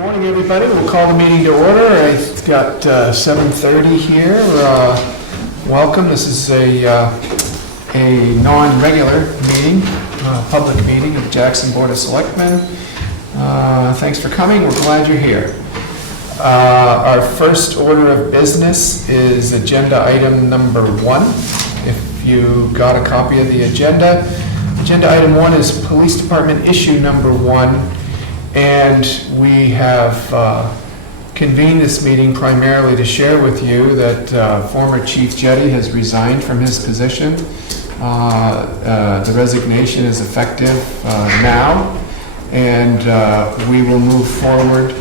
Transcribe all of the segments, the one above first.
Morning, everybody. We'll call the meeting to order. I've got 7:30 here. Welcome. This is a non-regular meeting, public meeting of the Jackson Board of Selectmen. Thanks for coming. We're glad you're here. Our first order of business is agenda item number 1. If you got a copy of the agenda, agenda item 1 is Police Department issue number 1. And we have convened this meeting primarily to share with you that former Chief Jetty has resigned from his position. The resignation is effective now, and we will move forward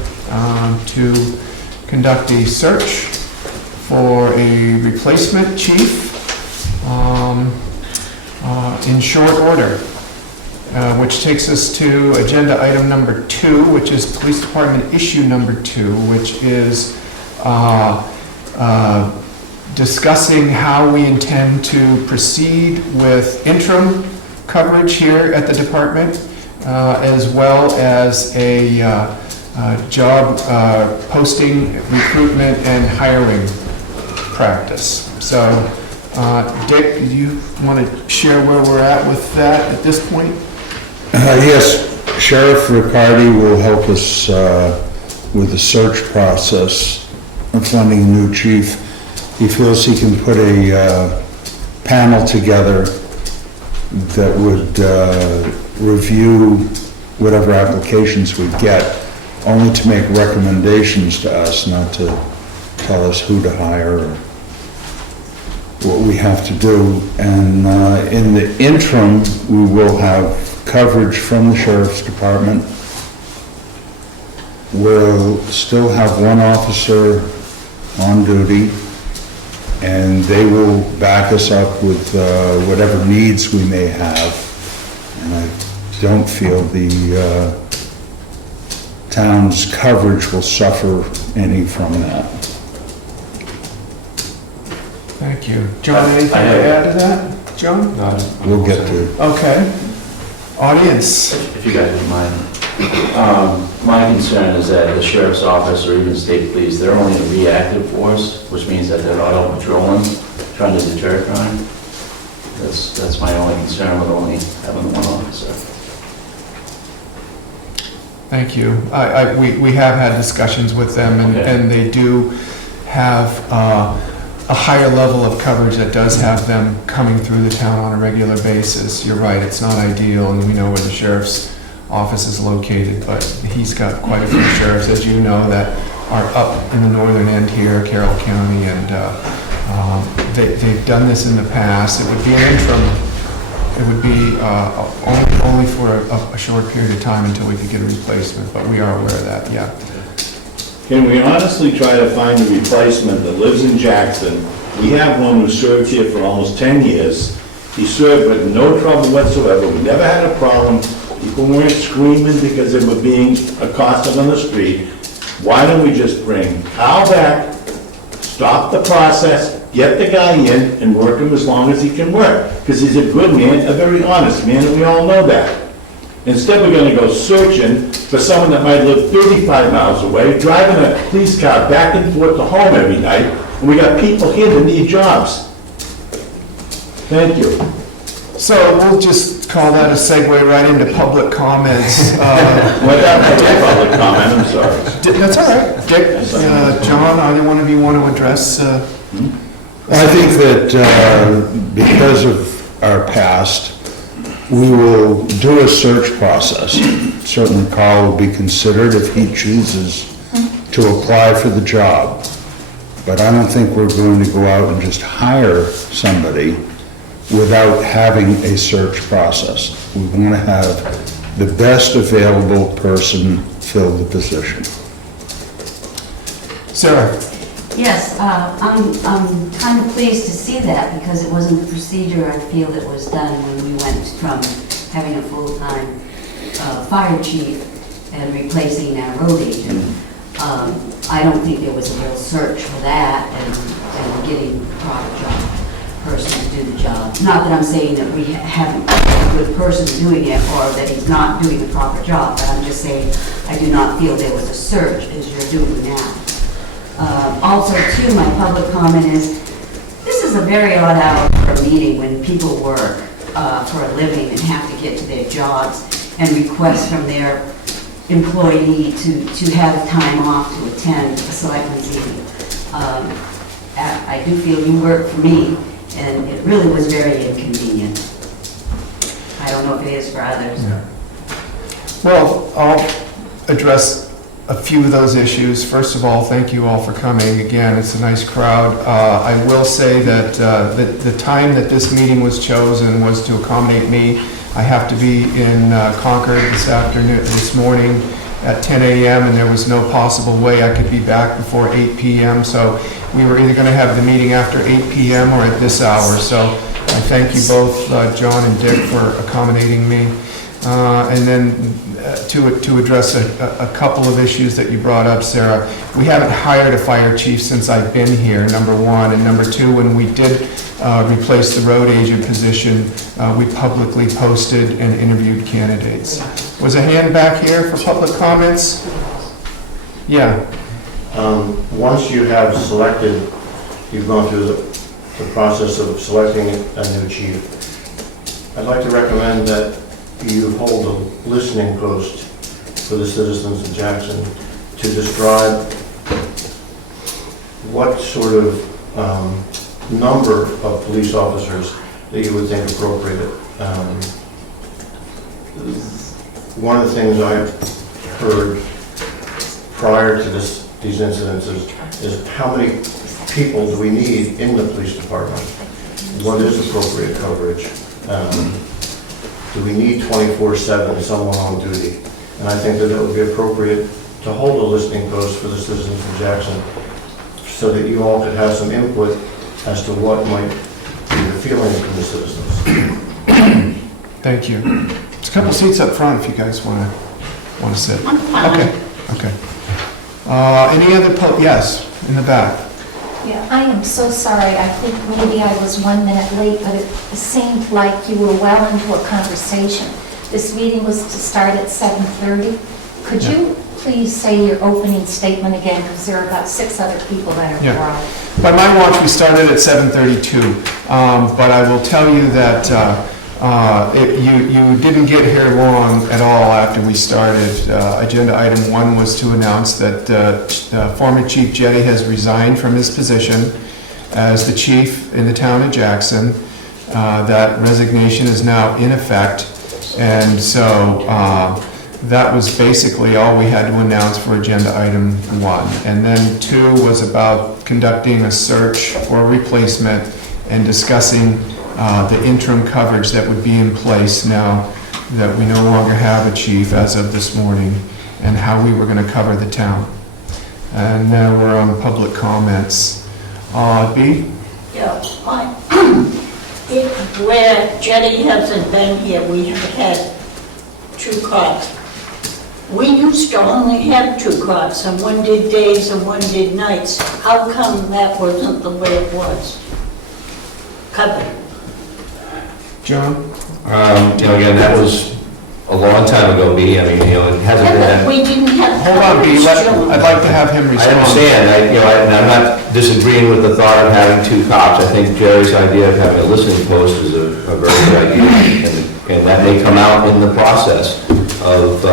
to conduct a search for a replacement chief in short order. Which takes us to agenda item number 2, which is Police Department issue number 2, which is discussing how we intend to proceed with interim coverage here at the department, as well as a job posting, recruitment, and hiring practice. So, Dick, do you want to share where we're at with that at this point? Yes, Sheriff Riccardi will help us with the search process of finding a new chief. He feels he can put a panel together that would review whatever applications we get, only to make recommendations to us, not to tell us who to hire or what we have to do. And in the interim, we will have coverage from the Sheriff's Department. We'll still have one officer on duty, and they will back us up with whatever needs we may have. And I don't feel the town's coverage will suffer any from that. Thank you. John, anything to add to that? John? No, We'll get to. Okay. Audience. if you guys don't mind. My concern is that the sheriff's office or even state police, they're only a reactive force, which means that they're not out patrolling, trying to deter crime. That's my only concern with only having one officer. Thank you. We have had discussions with them, and they do have a higher level of coverage that does have them coming through the town on a regular basis. You're right, it's not ideal, and we know where the sheriff's office is located, but he's got quite a few sheriffs, as you know, that are up in the northern end here, Carroll County, and they've done this in the past. It would be an interim. It would be only for a short period of time until we could get a replacement, but we are aware of that, yeah. Can we honestly try to find a replacement that lives in Jackson? We have one who served here for almost 10 years. He served with no trouble whatsoever. We never had a problem. People weren't screaming because they were being accosted on the street. Why don't we just bring Kyle back, stop the process, get the guy in, and work him as long as he can work? Because he's a good man, a very honest man, and we all know that. Instead, we're gonna go searching for someone that might live 35 miles away, driving a police car back and forth to home every night, and we got people here that need jobs. Thank you. So we'll just call that a segue right into public comments. Without public comment, I'm sorry. That's all right. Dick, John, either one of you want to address? I think that because of our past, we will do a search process. Certainly Carl will be considered if he chooses to apply for the job. But I don't think we're going to go out and just hire somebody without having a search process. We want to have the best available person fill the position. Sarah? Yes, I'm kind of pleased to see that because it wasn't the procedure I feel that was done when we went from having a full-time fire chief and replacing our road agent. I don't think there was a real search for that and getting the proper job person to do the job. Not that I'm saying that we haven't a good person doing it or that he's not doing the proper job, but I'm just saying I do not feel there was a surge as you're doing now. Also, too, my public comment is, this is a very odd hour for a meeting when people work for a living and have to get to their jobs and request from their employee to have time off to attend a selectmen's meeting. I do feel you work for me, and it really was very inconvenient. I don't know if it is for others. Yeah. Well, I'll address a few of those issues. First of all, thank you all for coming. Again, it's a nice crowd. I will say that the time that this meeting was chosen was to accommodate me. I have to be in Concord this morning at 10 a.m., and there was no possible way I could be back before 8 p.m. So we were either going to have the meeting after 8 p.m. or at this hour. So I thank you both, John and Dick, for accommodating me. And then to address a couple of issues that you brought up, Sarah, we haven't hired a fire chief since I've been here, number one. And number two, when we did replace the road agent position, we publicly posted and interviewed candidates. Was a hand back here for public comments? Yeah. Once you have selected, you've gone through the process of selecting a new chief, I'd like to recommend that you hold a listening post for the citizens of Jackson to describe what sort of number of police officers that you would think appropriate. One of the things I've heard prior to these incidents is how many people do we need in the police department? What is appropriate coverage? Do we need 24/7 someone on duty? And I think that it would be appropriate to hold a listening post for the citizens of Jackson so that you all could have some input as to what might be the feelings from the citizens. Thank you. There's a couple seats up front if you guys want to sit. I'm fine. Okay. Any other, yes, in the back. Yeah, I am so sorry. I think maybe I was 1 minute late, but it seemed like you were well into a conversation. This meeting was to start at 7:30. Could you please say your opening statement again, because there are about 6 other people that are Yeah. involved. By my watch, we started at 7:32, but I will tell you that you didn't get here long at all after we started. Agenda item 1 was to announce that former Chief Jetty has resigned from his position as the chief in the town of Jackson. That resignation is now in effect, and so that was basically all we had to announce for agenda item 1. And then 2 was about conducting a search for a replacement and discussing the interim coverage that would be in place now that we no longer have a chief as of this morning, and how we were going to cover the town. And now we're on public comments. B? Yeah, where Jetty hasn't been here, we have had 2 cops. We used to only have 2 cops, and one did days and one did nights. How come that wasn't the way it was covered? John? Again, that was a long time ago, B. I mean, it hasn't Yeah, but been. we didn't have Hold on, B, coverage, Joe. I'd like to have him I respond. understand, and I'm not disagreeing with the thought of having 2 cops. I think Jerry's idea of having a listening post is a very good idea, and that may come out in the process of,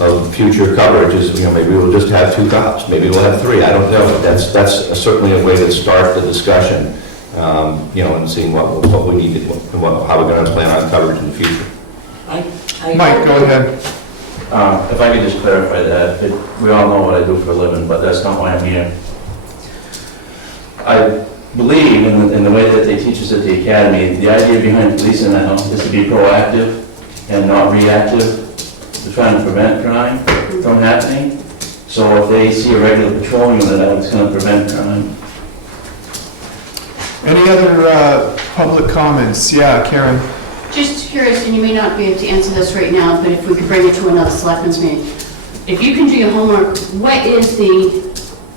of future coverage, is, maybe we'll just have 2 cops, maybe we'll have 3, I don't know, but that's certainly a way to start the discussion, and seeing what we need, how we're gonna plan on coverage in the future. Mike, go ahead. If I could just clarify that, we all know what I do for a living, but that's not why I'm here. I believe in the way that they teach us at the academy, the idea behind policing now is to be proactive and not reactive, to trying to prevent crime from happening. So if they see a regular patrol unit out, it's going to prevent crime. Any other public comments? Yeah, Karen? Just curious, and you may not be able to answer this right now, but if we could bring it to another selectmen's meeting. If you can do your homework, what is the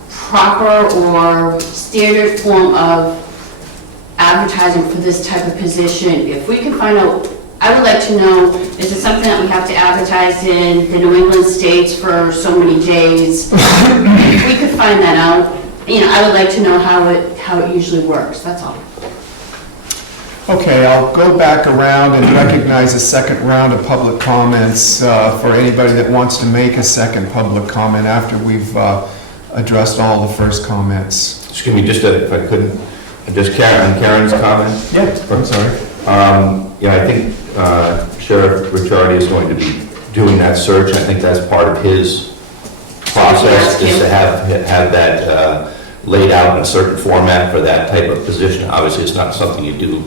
proper or standard form of advertising for this type of position? If we can find out I would like to know, is it something that we have to advertise in the New England states for so many days? If we could find that out, I would like to know how it usually works, that's all. Okay, I'll go back around and recognize a second round of public comments for anybody that wants to make a second public comment after we've addressed all the first comments. Excuse me, if I couldn't, just Karen's comment? Yeah, I'm sorry. Yeah, I think Sheriff Ricciardi is going to be doing that search. I think that's part of his process, is to have that laid out in a certain format for that type of position. Obviously, it's not something you do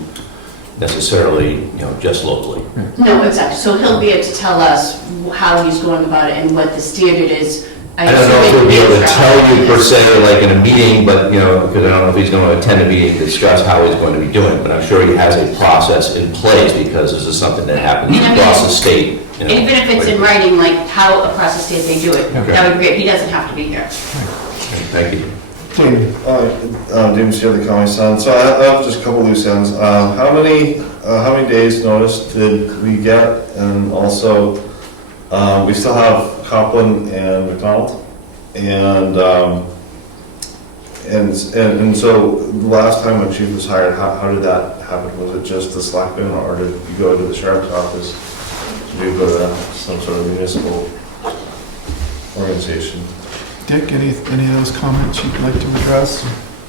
necessarily, just locally. No, exactly, so he'll be able to tell us how he's going about it and what the standard is. I don't know if he'll be able to tell you per se, like in a meeting, but, because I don't know if he's going to attend a meeting to discuss how he's going to be doing it, but I'm sure he has a process in place, because this is something that happens across the state. Even if it's in writing, like how across the state they do it, Okay. that would be great, he doesn't have to be here. Thank you. David Steele, the County Sun. So I have just a couple loose ends. How many days notice did we get? And also, we still have Copeland and McDonald. And so the last time when Chief was hired, how did that happen? Was it just the Selectmen, or did you go to the Sheriff's office? Did you go to some sort of municipal organization? Dick, any of those comments you'd like to address?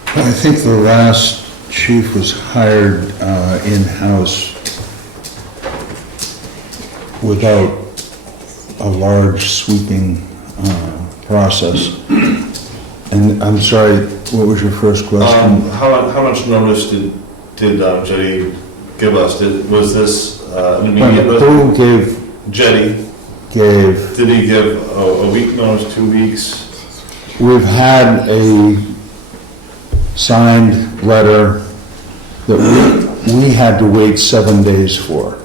I think the last chief was hired in-house without a large sweeping process. And I'm sorry, what was your first question? How much notice did Jetty give us? Was this an immediate? Who gave? Jetty. Gave. Did he give a week notice, 2 weeks? We've had a signed letter that we had to wait 7 days for.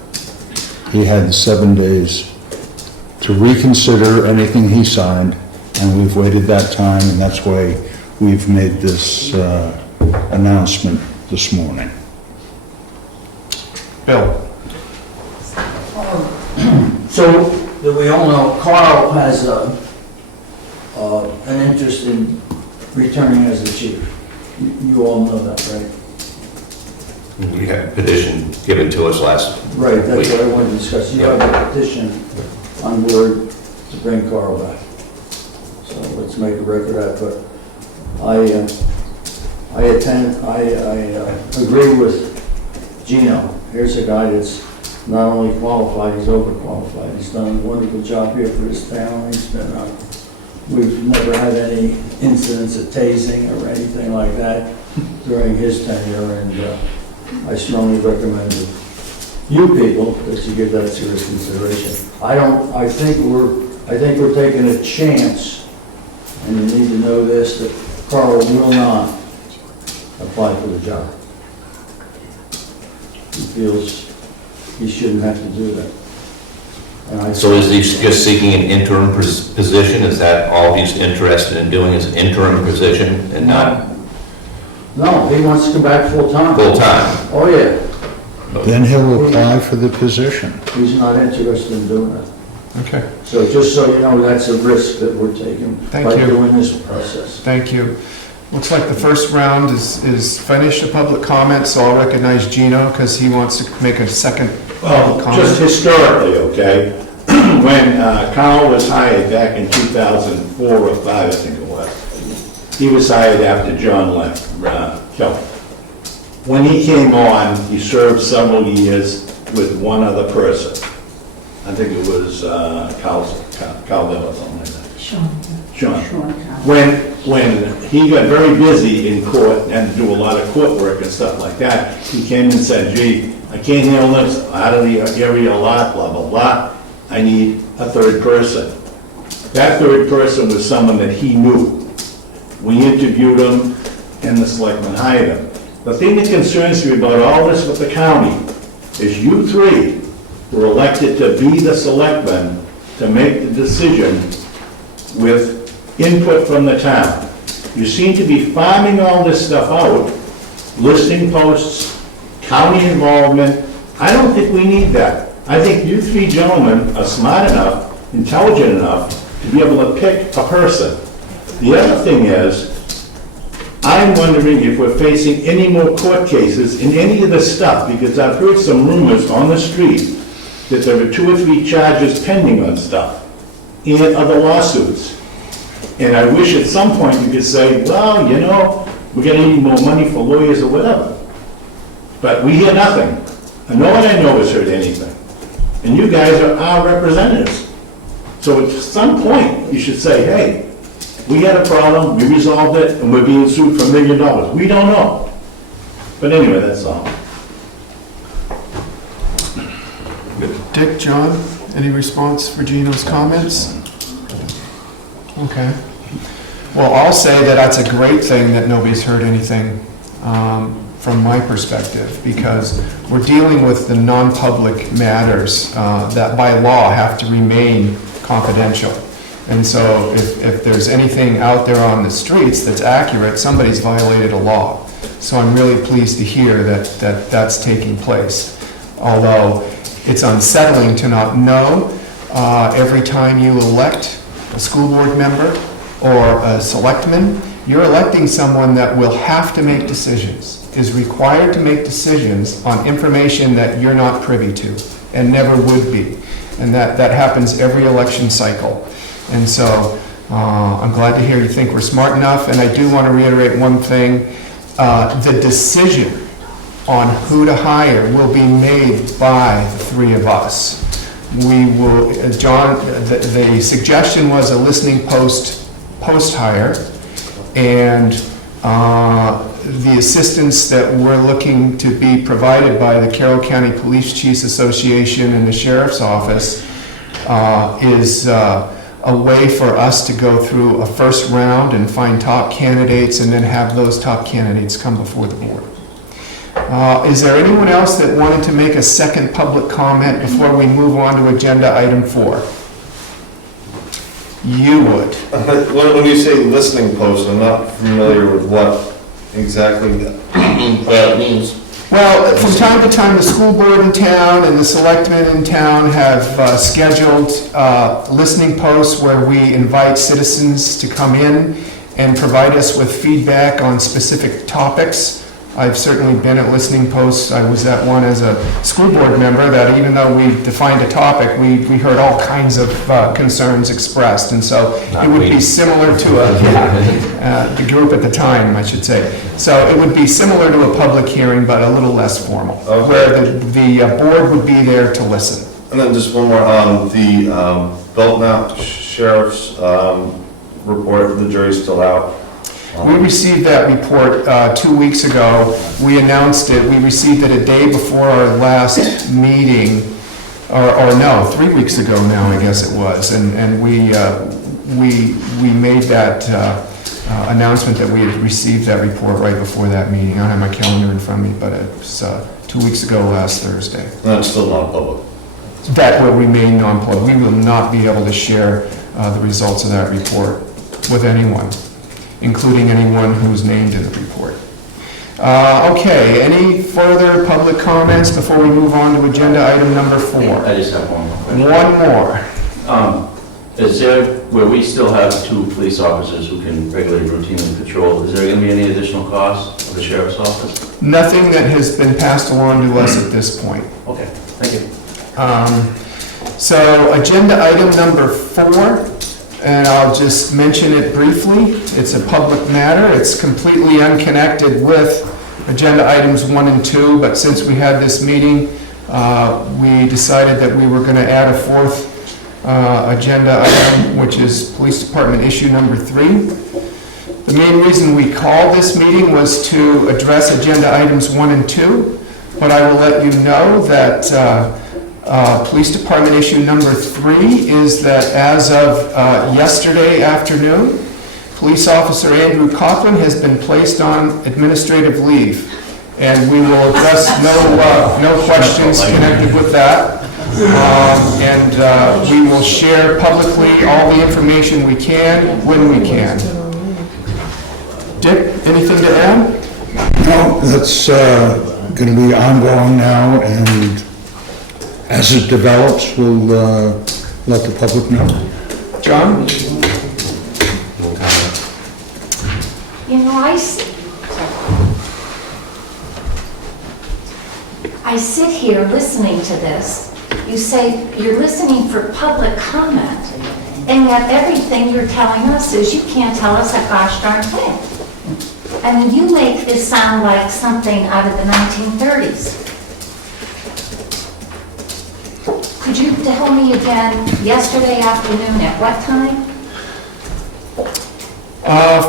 He had 7 days to reconsider anything he signed, and we've waited that time, and that's why we've made this announcement this morning. Bill? So that we all know, Carl has an interest in returning as the chief. You all know that, right? We had a petition given to us last Right, that's week. what I wanted to discuss. You have a petition on Word to bring Carl back. So let's make a record of that, but I agree with Gino. Here's a guy that's not only qualified, he's overqualified. He's done a wonderful job here for his town. We've never had any incidents of tasing or anything like that during his tenure, and I strongly recommend to you people that you give that serious consideration. I think we're taking a chance, and you need to know this, that Carl will not apply for the job. He feels he shouldn't have to do that. So is he just seeking an interim position? Is that all he's interested in doing, is an interim position and not No, he wants to come back full-time. full-time? Oh, yeah. Then he'll apply for the position. He's not interested in doing that. Okay, So just so you know, that's a risk that we're taking by Thank you. doing this process. thank you. Looks like the first round is finished, a public comment, so I'll recognize Gino because he wants to make a second public Well, just comment. historically, okay, when Carl was hired back in 2004 or 5, I think it was, he was hired after John left, Kelly. When he came on, he served several years with one other person. I think it was Carl Dell or something like that. Sean. When he got very busy in court and do a lot of court work and stuff like that, he came and said, gee, I can't handle this, out of the area a lot, blah, blah, blah. I need a third person. That third person was someone that he knew. We interviewed him and the selectmen hired him. The thing that concerns me about all this with the county is you three were elected to be the selectmen to make the decision with input from the town. You seem to be farming all this stuff out, listing posts, county involvement. I don't think we need that. I think you three gentlemen are smart enough, intelligent enough to be able to pick a person. The other thing is, I'm wondering if we're facing any more court cases in any of this stuff, because I've heard some rumors on the street that there are 2 or 3 charges pending on stuff and other lawsuits. And I wish at some point you could say, well, you know, we're gonna need more money for lawyers or whatever. But we hear nothing. And no one I know has heard anything. And you guys are our representatives. So at some point, you should say, hey, we had a problem, we resolved it, and we're being sued for $1 million. We don't know. But anyway, that's all. Dick, John, any response for Gino's comments? Okay. Well, I'll say that that's a great thing that nobody's heard anything from my perspective, because we're dealing with the non-public matters that by law have to remain confidential. And so if there's anything out there on the streets that's accurate, somebody's violated a law. So I'm really pleased to hear that that's taking place. Although it's unsettling to not know every time you elect a school board member or a selectman, you're electing someone that will have to make decisions, is required to make decisions on information that you're not privy to and never would be. And that happens every election cycle. And so I'm glad to hear you think we're smart enough. And I do want to reiterate one thing. The decision on who to hire will be made by the 3 of us. We will, John, the suggestion was a listening post hire, and the assistance that we're looking to be provided by the Carroll County Police Chiefs Association and the Sheriff's Office is a way for us to go through a first round and find top candidates and then have those top candidates come before the board. Is there anyone else that wanted to make a second public comment before we move on to agenda item 4? You would. When you say listening post, I'm not familiar with what exactly that means. Well, from time to time, the school board in town and the selectmen in town have scheduled listening posts where we invite citizens to come in and provide us with feedback on specific topics. I've certainly been at listening posts. I was at one as a school board member that even though we defined a topic, we heard all kinds of concerns expressed. And so it would be similar to the group at the time, I should say. So it would be similar to a public hearing, but a little less formal, where the board would be there to listen. And then just one more on the Belknap Sheriff's report, the jury's still out. We received that report 2 weeks ago. We announced it. We received it a day before our last meeting, or no, 3 weeks ago now, I guess it was. And we made that announcement that we had received that report right before that meeting. I don't have my calendar in front of me, but it was 2 weeks ago last Thursday. That's still not public. That will remain non-public. We will not be able to share the results of that report with anyone, including anyone who's named in the report. Okay, any further public comments before we move on to agenda item number 4? I just have one more question. One more. Is there, where we still have 2 police officers who can regularly routinely patrol, is there going to be any additional cost of the sheriff's office? Nothing that has been passed along to us at this point. Okay, thank you. So agenda item number 4, and I'll just mention it briefly. It's a public matter. It's completely unconnected with agenda items 1 and 2, but since we had this meeting, we decided that we were going to add a 4th agenda item, which is Police Department issue number 3. The main reason we called this meeting was to address agenda items 1 and 2, but I will let you know that Police Department issue number 3 is that as of yesterday afternoon, Police Officer Andrew Cochran has been placed on administrative leave, and we will address no questions connected with that. And we will share publicly all the information we can when we can. Dick, anything to add? No, that's going to be ongoing now, and As it develops, we'll let the public know. John? You know, I sit here listening to this. You say you're listening for public comment, and yet everything you're telling us is you can't tell us a gosh darn thing. I mean, you make this sound like something out of the 1930s. Could you tell me again, yesterday afternoon, at what time?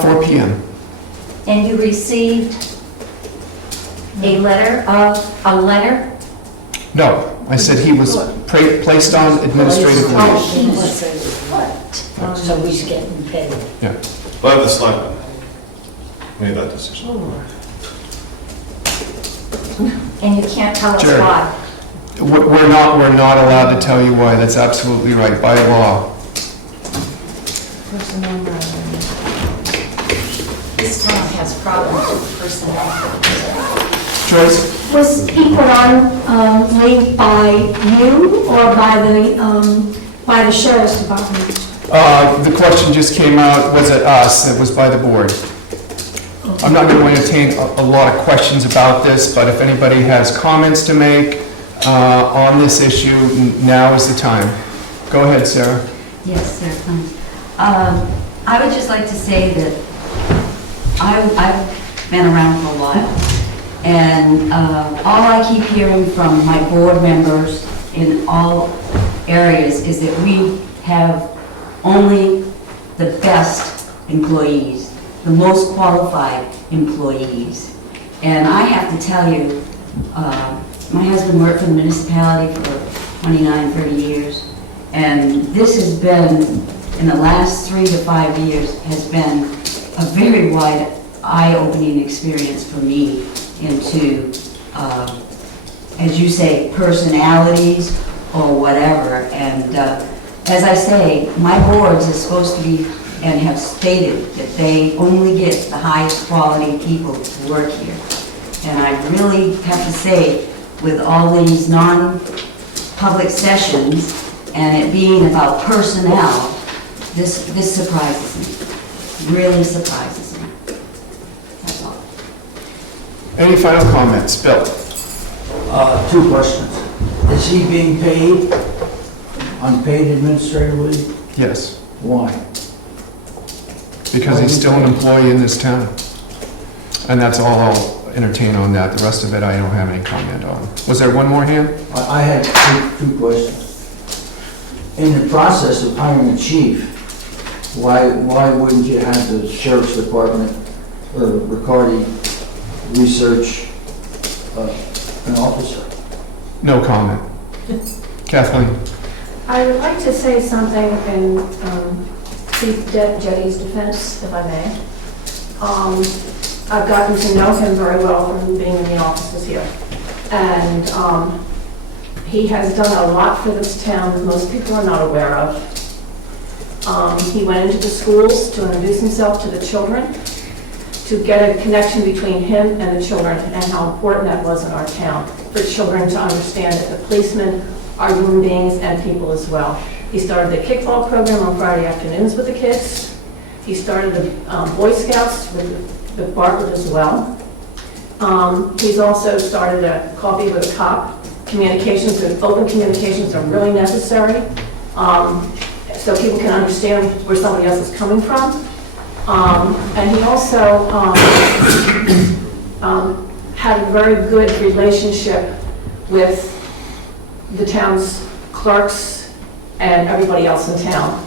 4 PM. And you received a letter? No, I said he was placed on administrative Oh, leave. he was what? So he's getting paid. Yeah. But the selectmen made that decision. And you can't tell us Jerry. why? We're not allowed to tell you why. That's absolutely right, by law. This town has problems with personnel. Joyce? Was he put on leave by you or by the sheriff's department? The question just came out, was it us? It was by the board. I'm not going to entertain a lot of questions about this, but if anybody has comments to make on this issue, now is the time. Go ahead, Sarah. Yes, sir. I would just like to say that I've been around for a while, and all I keep hearing from my board members in all areas is that we have only the best employees, the most qualified employees. And I have to tell you, my husband worked for the municipality for 29, 30 years, and this has been, in the last 3 to 5 years, has been a very wide, eye-opening experience for me into, as you say, personalities or whatever. And as I say, my boards is supposed to be, and have stated that they only get the highest quality people to work here. And I really have to say, with all these non-public sessions and it being about personnel, this surprises me, really surprises me. That's all. Any final comments? Bill? 2 questions. Is he being paid unpaid administrative leave? Yes, Why? because he's still an employee in this town. And that's all I'll entertain on that. The rest of it, I don't have any comment on. Was there one more hand? I had two questions. In the process of hiring a chief, why wouldn't you have the sheriff's department or Riccardi research an officer? No comment. Kathleen? I would like to say something in Chief Jetty's defense, if I may. I've gotten to know him very well from being in the offices here. And he has done a lot for this town that most people are not aware of. He went into the schools to introduce himself to the children, to get a connection between him and the children, and how important that was in our town, for children to understand that the policemen are human beings and people as well. He started the kickball program on Friday afternoons with the kids. He started the Boy Scouts with Bartlett as well. He's also started a Coffee with a Cop. Communications, open communications are really necessary, so people can understand where somebody else is coming from. And he also had a very good relationship with the town's clerks and everybody else in town.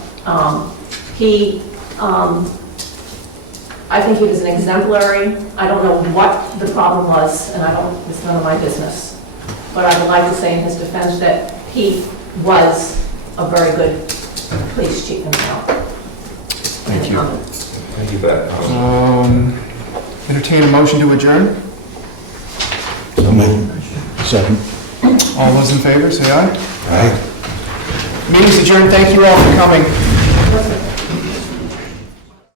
I think he was an exemplary. I don't know what the problem was, and it's none of my business. But I would like to say in his defense that he was a very good police chief in town. Thank you. Thank you for that. Entertain a motion to adjourn? Second. All those in favor, say aye. Aye. Meeting's adjourned. Thank you all for coming.